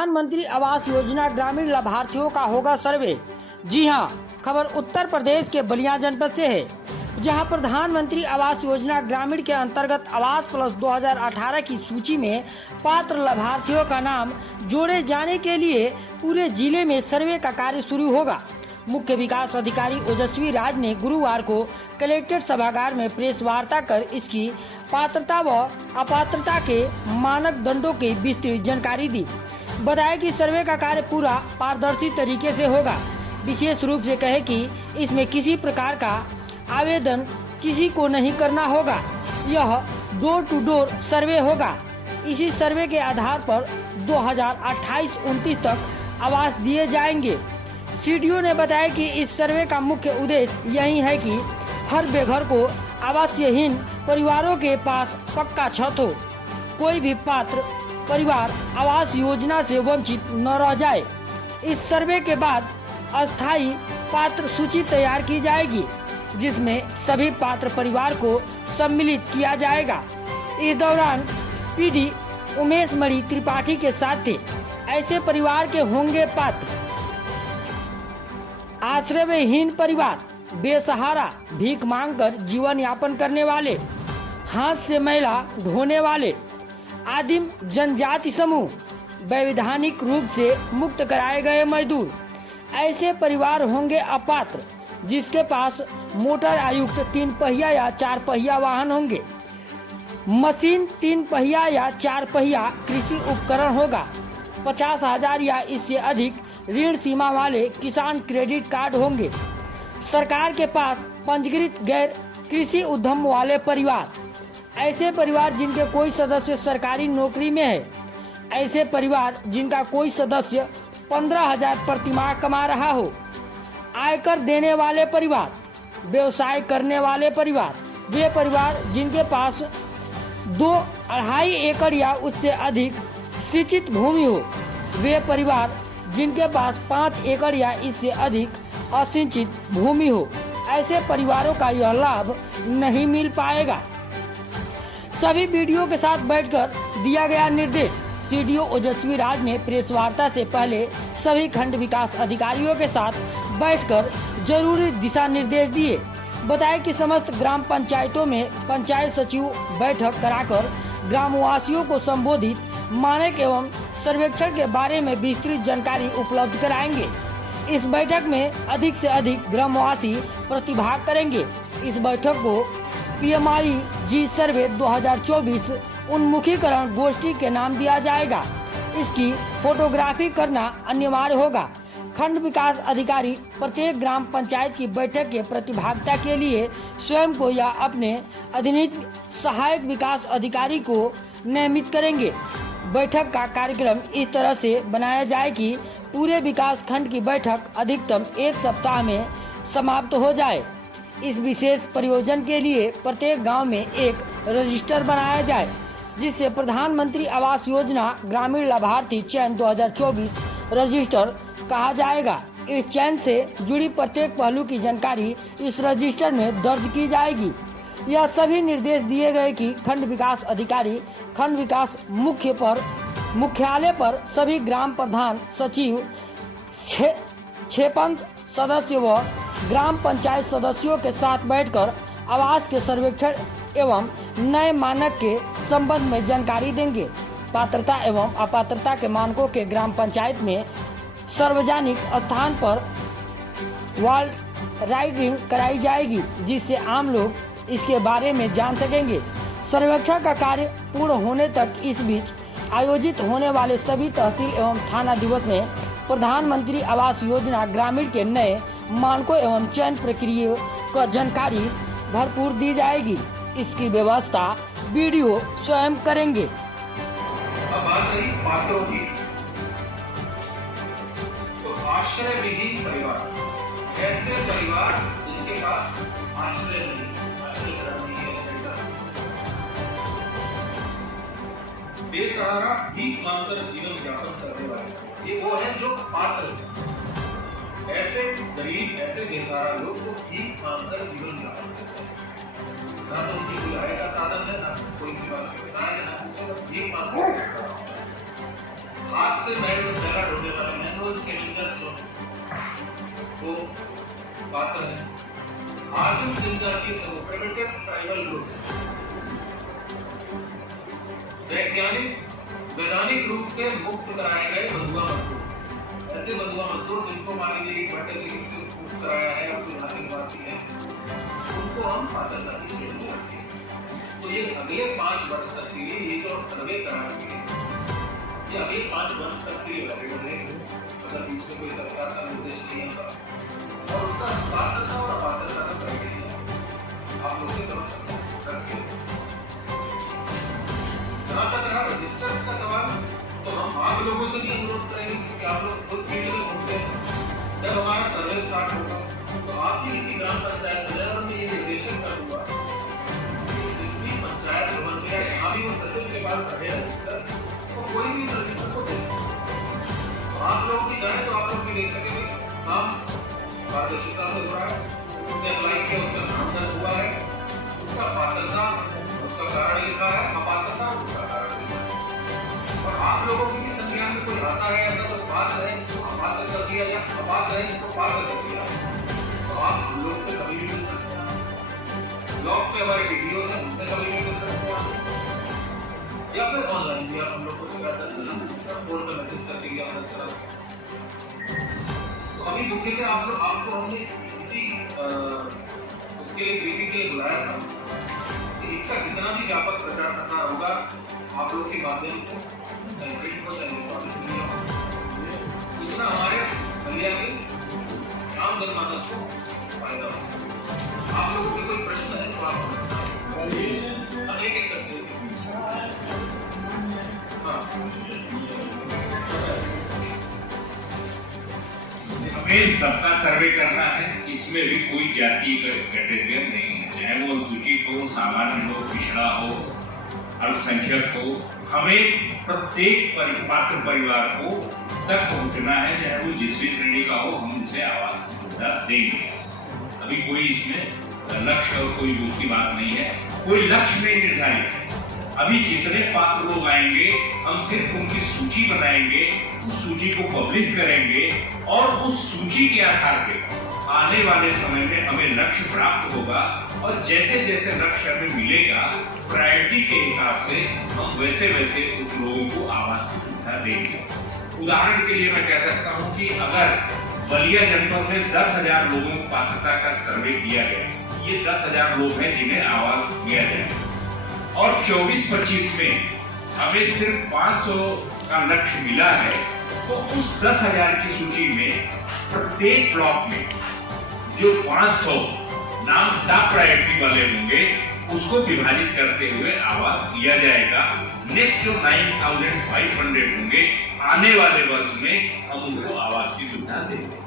प्रधानमंत्री आवास योजना ग्रामीण लाभार्थियों का होगा सर्वे। जी हां, खबर उत्तर प्रदेश के बलिया जनपद से है, जहां प्रधानमंत्री आवास योजना ग्रामीण के अंतर्गत आवास प्लस 2018 की सूची में पात्र लाभार्थियों का नाम जोड़े जाने के लिए पूरे जिले में सर्वे का कार्य शुरू होगा। मुख्य विकास अधिकारी ओजस्वी राज ने गुरुवार को कलेक्ट्रेट सभागार में प्रेस वार्ता कर इसकी पात्रता व अपात्रता के मानदंडों की विस्तृत जानकारी दी। बताया कि सर्वे का कार्य पूरा पारदर्शी तरीके से होगा। विशेष रूप से कहे कि इसमें किसी प्रकार का आवेदन किसी को नहीं करना होगा। यह डोर टू डोर सर्वे होगा। इसी सर्वे के आधार पर 2028-29 तक आवास दिए जाएंगे। सीडीओ ने बताया कि इस सर्वे का मुख्य उद्देश्य यही है कि हर बेघर को आवासहीन परिवारों के पास पक्का छत हो। कोई भी पात्र परिवार आवास योजना से वंचित न रह जाए। इस सर्वे के बाद अस्थायी पात्र सूची तैयार की जाएगी, जिसमें सभी पात्र परिवार को सम्मिलित किया जाएगा। इस दौरान पीडी उमेश मणि त्रिपाठी के साथ थे। ऐसे परिवार के होंगे पात्र आश्रयहीन परिवार, बेसहारा, भीख मांगकर जीवन यापन करने वाले, हाथ से मैला ढोने वाले, आदिम जनजाति समूह, वैधानिक रूप से मुक्त कराए गए मजदूर। ऐसे परिवार होंगे अपात्र जिसके पास मोटर आयुक्त 3 पहिया या 4 पहिया वाहन होंगे, मशीन 3 पहिया या 4 पहिया कृषि उपकरण होगा, 50,000 या इससे अधिक ऋण सीमा वाले किसान क्रेडिट कार्ड होंगे, सरकार के पास पंजीकृत गैर कृषि उद्यम वाले परिवार, ऐसे परिवार जिनके कोई सदस्य सरकारी नौकरी में है, ऐसे परिवार जिनका कोई सदस्य 15,000 प्रतिमाह कमा रहा हो, आयकर देने वाले परिवार, व्यवसाय करने वाले परिवार, वे परिवार जिनके पास 2-2.5 एकड़ या उससे अधिक सिंचित भूमि हो, वे परिवार जिनके पास 5 एकड़ या इससे अधिक असिंचित भूमि हो। ऐसे परिवारों का यह लाभ नहीं मिल पाएगा। सभी वीडियो के साथ बैठकर दिया गया निर्देश। सीडीओ ओजस्वी राज ने प्रेस वार्ता से पहले सभी खंड विकास अधिकारियों के साथ बैठकर जरूरी दिशा निर्देश दिए। बताया कि समस्त ग्राम पंचायतों में पंचायत सचिव बैठक कराकर ग्रामवासियों को संबोधित मानक एवं सर्वेक्षण के बारे में विस्तृत जानकारी उपलब्ध कराएंगे। इस बैठक में अधिक से अधिक ग्रामवासी प्रतिभाग करेंगे। इस बैठक को PMI-G सर्वे 2024 उन्मुखीकरण गोष्ठी के नाम दिया जाएगा। इसकी फोटोग्राफी करना अनिवार्य होगा। खंड विकास अधिकारी प्रत्येक ग्राम पंचायत की बैठक के प्रतिभागिता के लिए स्वयं को या अपने अधीनस्थ सहायक विकास अधिकारी को नियमित करेंगे। बैठक का कार्यक्रम इस तरह से बनाया जाए कि पूरे विकास खंड की बैठक अधिकतम 1 सप्ताह में समाप्त हो जाए। इस विशेष प्रयोजन के लिए प्रत्येक गांव में एक रजिस्टर बनाया जाए, जिसे प्रधानमंत्री आवास योजना ग्रामीण लाभार्थी चयन 2024 रजिस्टर कहा जाएगा। इस चयन से जुड़ी प्रत्येक पहलू की जानकारी इस रजिस्टर में दर्ज की जाएगी। यह सभी निर्देश दिए गए कि खंड विकास अधिकारी खंड विकास मुख्यालय पर सभी ग्राम प्रधान सचिव, क्षेपंच सदस्य व ग्राम पंचायत सदस्यों के साथ बैठकर आवास के सर्वेक्षण एवं नए मानक के संबंध में जानकारी देंगे। पात्रता एवं अपात्रता के मानकों के ग्राम पंचायत में सार्वजनिक स्थान पर वॉल राइटिंग कराई जाएगी, जिससे आम लोग इसके बारे में जान सकेंगे। सर्वेक्षण का कार्य पूर्ण होने तक इस बीच आयोजित होने वाले सभी तहसील एवं थाना दिवस में प्रधानमंत्री आवास योजना ग्रामीण के नए मानकों एवं चयन प्रक्रिया का जानकारी भरपूर दी जाएगी। इसकी व्यवस्था वीडियो स्वयं करेंगे। अब बात रही पात्रों की, तो आश्रय विहीन परिवार, ऐसे परिवार जिनके पास आश्रय नहीं, बेसहारा भीख मांगकर जीवन यापन करने वाले, ये वो है जो पात्र हैं। ऐसे गरीब, ऐसे बेसहारा लोग को भीख मांगकर जीवन यापन करते हैं। ना तो उनकी कोई आय का साधन है, ना कोई व्यवसाय है, ना भीख मांगकर। हाथ से मैला ढोने वाले मैनुअल स्कैवेंजर्स वो पात्र है। आदिम जनजातीय समूह प्रिमिटिव ट्राइबल ग्रुप्स वैधानिक रूप से मुक्त कराए गए बंधुआ मजदूर, ऐसे बंधुआ मजदूर जिनको मान लीजिए एक भट्टे से मुक्त कराया है और जो यहाँ के निवासी हैं उनको हम पात्र जाति श्रेणी में रखते हैं। तो ये अगले 5 वर्ष तक के लिए ये जो सर्वे कराएंगे ये अगले 5 वर्ष तक के लिए वैलिड है, अगर बीच में कोई सरकार का निर्देश नहीं होगा। और उसका पात्रता और अपात्रता का क्राइटेरिया आप लोग से समझ सकते हैं। जहाँ तक रहा रजिस्टर्स का सवाल, तो हम आप लोगों से भी अनुरोध करेंगे कि आप लोग खुद फील्ड में घूमते हैं। जब हमारा सर्वे स्टार्ट होगा तो आप भी किसी ग्राम पंचायत में ये निर्देशन कर दूंगा कि जिसकी पंचायत भवन में या जहाँ भी वो सचिव के पास रहे रजिस्टर, तो कोई भी रजिस्टर को दे तो आप लोग भी जाए तो आप लोग भी देख सकेंगे काम पारदर्शिता से हो रहा है, उसने अप्लाई किया, उसका नामजद हुआ है, उसका पात्रता उसका कारण लिखा है, अपात्रता उसका कारण लिखा है। और आप लोगों की भी संज्ञान में कोई आता है ऐसा तो पात्र है इसको अपात्र कर दिया या अपात्र है इसको पात्र कर दिया, तो आप हम लोग से कभी भी मिल सकते हैं। ब्लॉग पे हमारे वीडियो है उनसे कभी भी मिल सकते हैं या फिर ऑनलाइन भी आप हम लोग को शिकायत कर फोन पे मैसेज कर देंगे ऑनलाइन तरह। तो अभी दुखे थे आप लोग, आपको हमने इसी उसके लिए ब्रीफिंग के लिए बुलाया था कि इसका जितना भी व्यापक प्रचार प्रसार होगा आप लोग के माध्यम से उतना हमारे बलिया के आम जनमानस को फायदा होगा। आप लोगों के कोई प्रश्न है तो आप एक एक करते हैं। हमें सबका सर्वे करना है, इसमें भी कोई जातीय कैटेगरी नहीं है, चाहे वो अनुसूचित हो, सामान्य हो, पिछड़ा हो, अल्पसंख्यक हो। हमें प्रत्येक पात्र परिवार को तक पहुंचना है, चाहे वो जिस भी श्रेणी का हो, हम उसे आवास की सुविधा देंगे। अभी कोई इसमें लक्ष्य और कोई दूसरी बात नहीं है, कोई लक्ष्य नहीं निर्धारित है। अभी जितने पात्र लोग आएंगे हम सिर्फ उनकी सूची बनाएंगे, उस सूची को पब्लिश करेंगे और उस सूची के आधार पर आने वाले समय में हमें लक्ष्य प्राप्त होगा और जैसे जैसे लक्ष्य हमें मिलेगा प्रायोरिटी के हिसाब से हम वैसे वैसे उस लोगों को आवास की सुविधा देंगे। उदाहरण के लिए मैं कह सकता हूँ कि अगर बलिया जनपद में 10,000 लोगों को पात्रता का सर्वे किया गया, ये 10,000 लोग हैं जिन्हें आवास दिया जाएगा और 24-25 में हमें सिर्फ 500 का लक्ष्य मिला है, तो उस 10,000 की सूची में प्रत्येक ब्लॉक में जो 500 नाम टॉप प्रायोरिटी वाले होंगे उसको विभाजित करते हुए आवास दिया जाएगा। नेक्स्ट जो 9,500 होंगे आने वाले वर्ष में हम उनको आवास की सुविधा देंगे।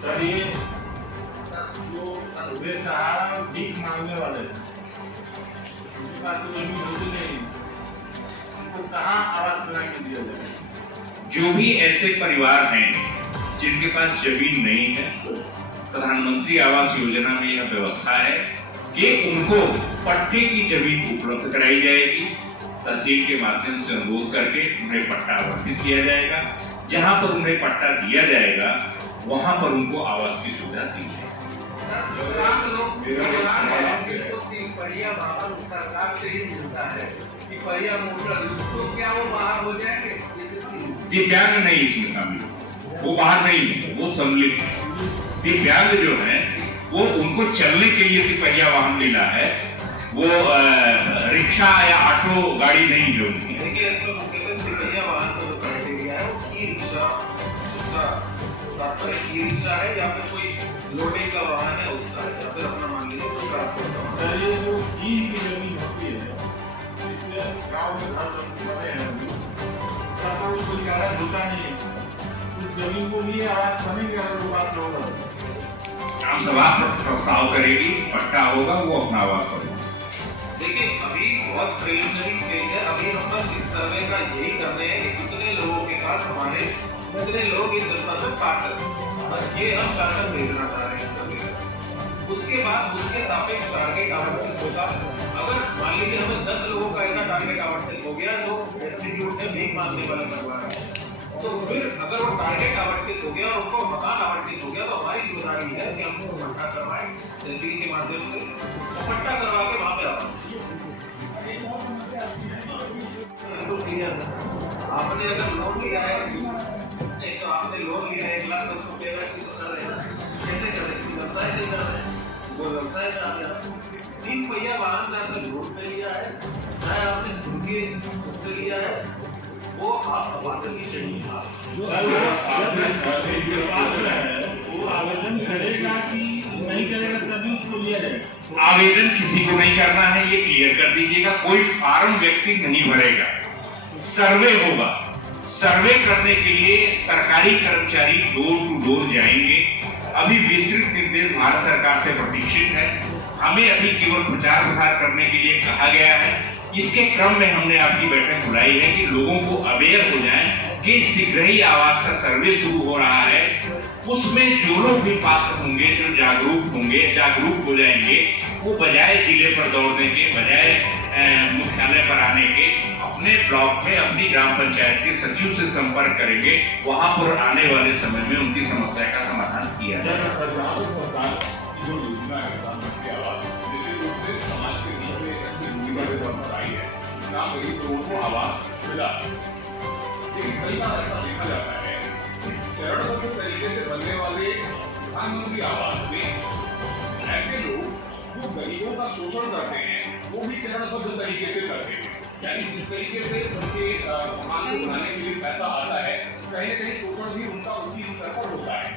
सर ये जो बेसहारा भीख मांगने वाले हैं उनके पास तो जमीन होती नहीं, उनको कहाँ आवास बना के दिया जाए? जो भी ऐसे परिवार हैं जिनके पास जमीन नहीं है, प्रधानमंत्री आवास योजना में यह व्यवस्था है कि उनको पट्टे की जमीन उपलब्ध कराई जाएगी। तहसील के माध्यम से अनुरोध करके उन्हें पट्टा आवंटित किया जाएगा। जहां पर उन्हें पट्टा दिया जाएगा वहां पर उनको आवास की सुविधा दी जाएगी। सरकार से ही मिलता है कि परिया मोटर, तो क्या वो बाहर हो जाएंगे? दिव्यांग नहीं इसमें शामिल, वो बाहर नहीं है, वो सम्मिलित है। दिव्यांग जो है वो उनको चलने के लिए तिपहिया वाहन मिला है, वो रिक्शा या ऑटो गाड़ी नहीं है उनकी। देखिए इसमें मुख्यतः तिपहिया वाहन का जो क्राइटेरिया है वो ई रिक्शा, उसका तात्पर्य ई रिक्शा है या फिर कोई लोडिंग का वाहन है उसका, या फिर अपना मान लीजिए कोई ट्रांसपोर्ट का वाहन। सर ये जो ई की जमीन होती है इससे गाँव में घर बने हैं कोई ज्यादा होता नहीं है, उस जमीन को लिए आवाज बनेंगे अगर वो बात होगा। ग्राम सभा प्रस्ताव करेगी, पट्टा होगा, वो अपना आवास करेगा। देखिए अभी बहुत प्रिलिमिनरी स्टेज है, अभी हम बस इस सर्वे का यही कर रहे हैं कि कितने लोगों के पास हमारे कितने लोग इस जनपद में पात्र हैं, बस ये हम शासन भेजना चाह रहे हैं सर्वे। उसके बाद उसके सापेक्ष टारगेट आवंटित होगा। अगर मान लीजिए हमें 10 लोगों का ऐसा टारगेट आवंटित हो गया जो इंस्टीट्यूट में भीख मांगने वाले करवा रहे हैं, तो फिर अगर वो टारगेट आवंटित हो गया और उनको मकान आवंटित हो गया, तो हमारी जिम्मेदारी है कि हम उनको पट्टा करवाएं, तहसील के माध्यम से पट्टा करवा के वहां पे आओ। आपने अगर लोन लिया है, नहीं तो आपने लोन लिया है 1 लाख 10 रुपए का, कर रहे हैं कैसे कर रहे हैं, व्यवसाय से कर रहे हैं, वो व्यवसाय में आ गया। 3 पहिया वाहन से आपने लोन पे लिया है, चाहे आपने खुद के उससे लिया है, वो आप आवेदन की चाहिए। वो आवेदन करेगा कि नहीं करेगा तभी उसको लिया जाएगा। आवेदन किसी को नहीं करना है, ये क्लियर कर दीजिएगा। कोई फॉर्म व्यक्ति नहीं भरेगा, सर्वे होगा। सर्वे करने के लिए सरकारी कर्मचारी डोर टू डोर जाएंगे। अभी विस्तृत निर्देश भारत सरकार से प्रतीक्षित है। हमें अभी केवल प्रचार प्रसार करने के लिए कहा गया है। इसके क्रम में हमने आपकी बैठक बुलाई है कि लोगों को अवेयर हो जाएं कि शीघ्र ही आवास का सर्वे शुरू हो रहा है। उसमें जो लोग भी पात्र होंगे, जो जागरूक हो जाएंगे, वो बजाय जिले पर दौड़ने के, बजाय मुख्यालय पर आने के, अपने ब्लॉक में अपनी ग्राम पंचायत के सचिव से संपर्क करेंगे। वहां पर आने वाले समय में उनकी समस्या का समाधान किया जाएगा। आवास मिला, लेकिन कई बार ऐसा देखा जाता है चरणबद्ध तरीके से बनने वाले प्रधानमंत्री आवास में ऐसे लोग जो गरीबों का शोषण करते हैं वो भी चरणबद्ध तरीके से करते हैं। यानी जिस तरीके से उनके मकान को बनाने के लिए पैसा आता है, कहीं न कहीं शोषण भी उनका उसी स्तर पर होता है।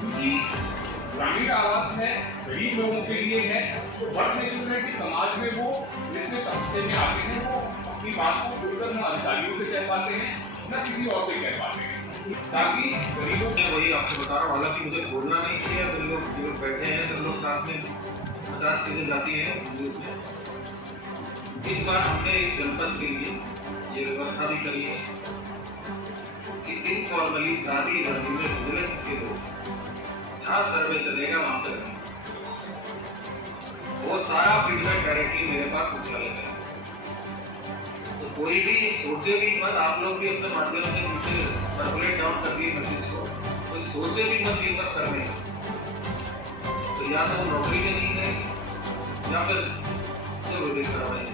क्योंकि ग्रामीण आवास है, गरीब लोगों के लिए है, तो बट नेचुरल है कि समाज में वो जिसमें तबके में आते हैं वो अपनी बात को खुलकर न अधिकारियों से कह पाते हैं, न किसी और से कह पाते हैं, ताकि गरीबों मैं वही आपसे बता रहा हूँ। हालांकि मुझे बोलना नहीं चाहिए, फिर लोग बैठे हैं, सब लोग साथ में 50 चीजें जाती हैं। इस बार हमने इस जनपद के लिए ये व्यवस्था भी करी है कि इनफॉर्मली शादी विजिलेंस के लोग जहाँ सर्वे चलेगा वहां पर वो सारा फीडबैक डायरेक्टली मेरे पास पहुंचा लेता है। तो कोई भी सोचे भी मत, आप लोग भी अपने माध्यम से मुझे सर्कुलेट डाउन कर दिए मैसेज को, कोई सोचे भी मत ये सब करने का। तो या तो नौकरी में नहीं है या फिर विदेश करवाएंगे।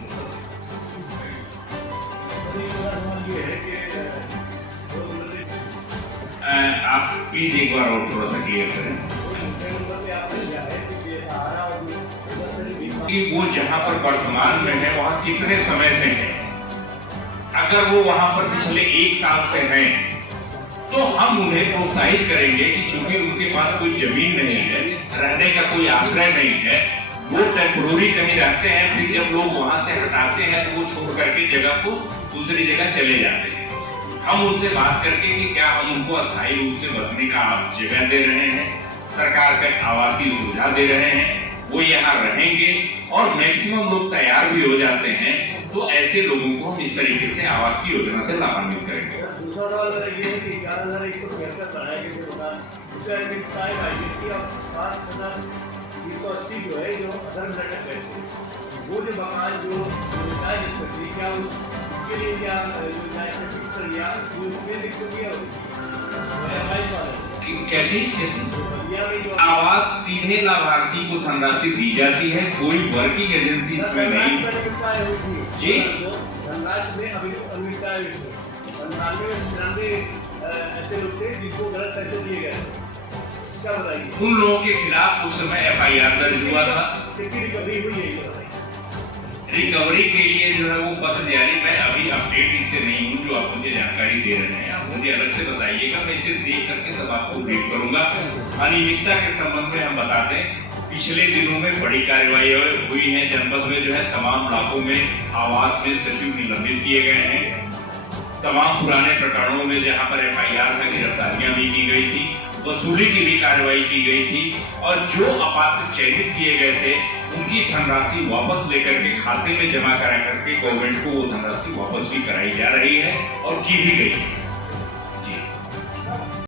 आप प्लीज एक बार और थोड़ा सा क्लियर करें कि वो जहां पर वर्तमान में है वहां कितने समय से है। अगर वो वहां पर पिछले 1 साल से हैं तो हम उन्हें प्रोत्साहित करेंगे कि चूंकि उनके पास कोई जमीन नहीं है, रहने का कोई आश्रय नहीं है, वो टेम्पोररी कहीं रहते हैं, फिर जब लोग वहां से हटाते हैं तो वो छोड़ करके जगह को दूसरी जगह चले जाते हैं। हम उनसे बात करके कि क्या हम उनको अस्थायी रूप से बसने का जगह दे रहे हैं, सरकार का आवासीय सुविधा दे रहे हैं, वो यहाँ रहेंगे और मैक्सिमम लोग तैयार भी हो जाते हैं, तो ऐसे लोगों को हम इस तरीके से आवास की योजना से लाभान्वित करेंगे। दूसरा सवाल ये है कि 11,100 बेहतर बनाया गया दुकान, उसका जो है जो अदर घटक है, वो जो मकान जो योजनाएं क्या उसके लिए क्या योजनाएं फिक्स कर लिया, वो उसमें दिक्कत क्या होगी? क्या चीज? आवास सीधे लाभार्थी को धनराशि दी जाती है, कोई वर्किंग एजेंसी इसमें नहीं जी। धनराशि में अभी अनियमितताएं 99 ऐसे लोग थे जिनको गलत पैसे दिए गए, क्या बताइए? उन लोगों के खिलाफ उस समय FIR दर्ज हुआ था। रिकवरी हुई है, रिकवरी के लिए जो है वो पत्र जारी, मैं अभी अपडेट इससे नहीं हूँ जो आप मुझे जानकारी दे रहे हैं, आप मुझे अलग से बताइएगा, मैं इसे देख करके तब आपको ब्रीफ करूंगा। अनियमितता के संबंध में हम बताते हैं, पिछले दिनों में बड़ी कार्रवाई हुई है। जनपद में जो है तमाम ब्लॉकों में आवास में सचिव निलंबित किए गए हैं। तमाम पुराने प्रकरणों में जहां पर FIR में गिरफ्तारियां भी की गई थी, वसूली की भी कार्रवाई की गई थी, और जो अपात्र चयनित किए गए थे उनकी धनराशि वापस लेकर के खाते में जमा करा करके गवर्नमेंट को वो धनराशि वापस भी कराई जा रही है और की भी गई है।